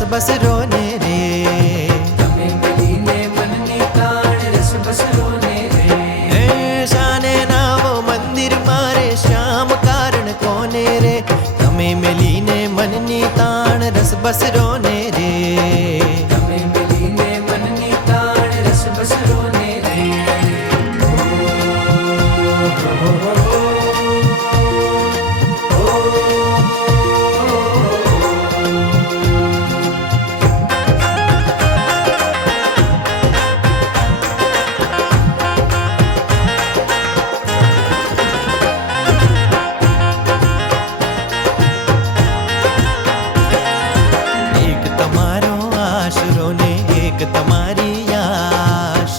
રસ બસ રોને રે. તમે મળીને મનની તાણ રસ બસ રોને રે. એ શાને નાવો મંદિર મારે શ્યામ કારણ કોને રે. તમે મેલીને મનની તાણ રસ બસ રોને રે. તમે મળીને મનની તાણ રસ બસ રોને રે. એક તમારો આશરો ને એક તમારી આશ.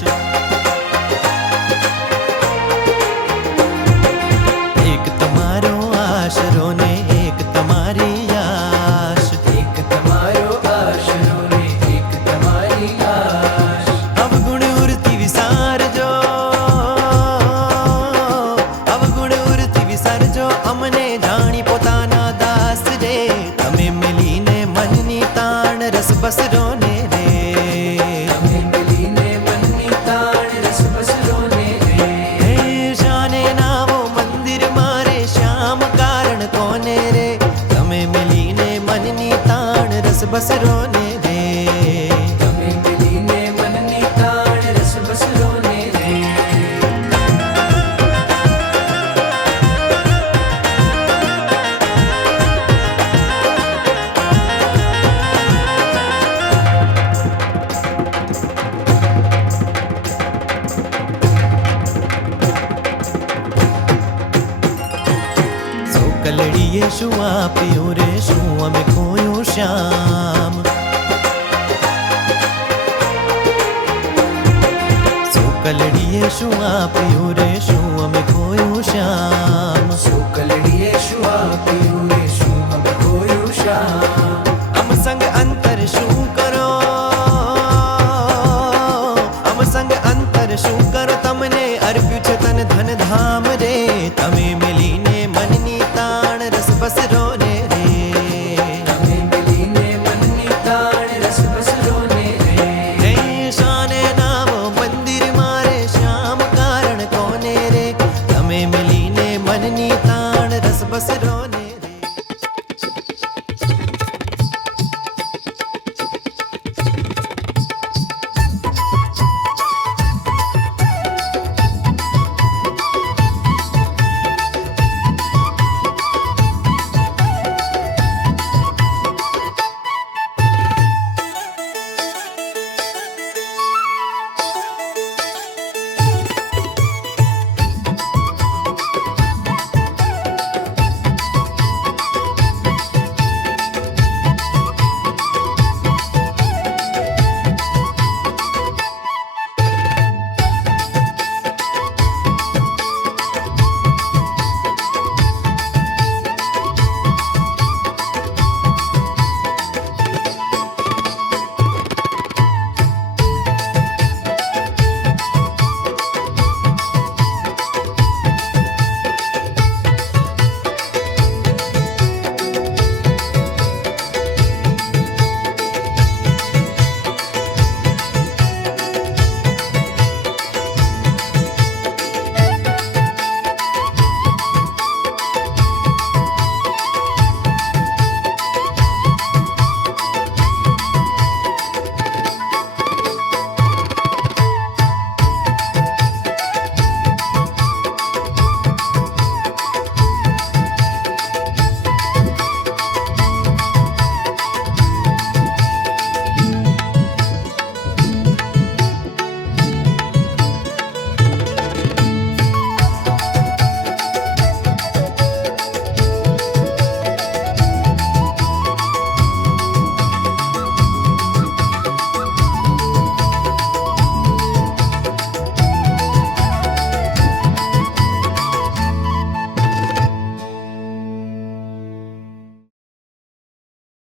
એક તમારો આશરો ને એક તમારી આશ. એક તમારો આશરો ને એક તમારી આશ. અવગુણ ઉરતી વિસારજો, અવગુણ ઉરતી વિસારજો અમને જાણી પોતાના દાસ રે. તમે મેલીને મનની તાણ રસ બસ રોને રે. તમે મળીને મનની તાણ રસ બસ રોને રે. હે શાને નાવો મંદિર મારે શ્યામ કારણ કોને રે. તમે મેલીને મનની તાણ રસ બસ રોને રે. તમે મળીને મનની તાણ રસ બસ રોને રે. સોકલડીએ શું આપ્યું રે, શું અમે ખોયું શ્યામ. સોકલડીએ શું આપ્યું રે, શું અમે ખોયું શ્યામ. સોકલડીએ શું આપ્યું રે, શું અમે ખોયું શ્યામ. અમ સંગ અંતર શું કરો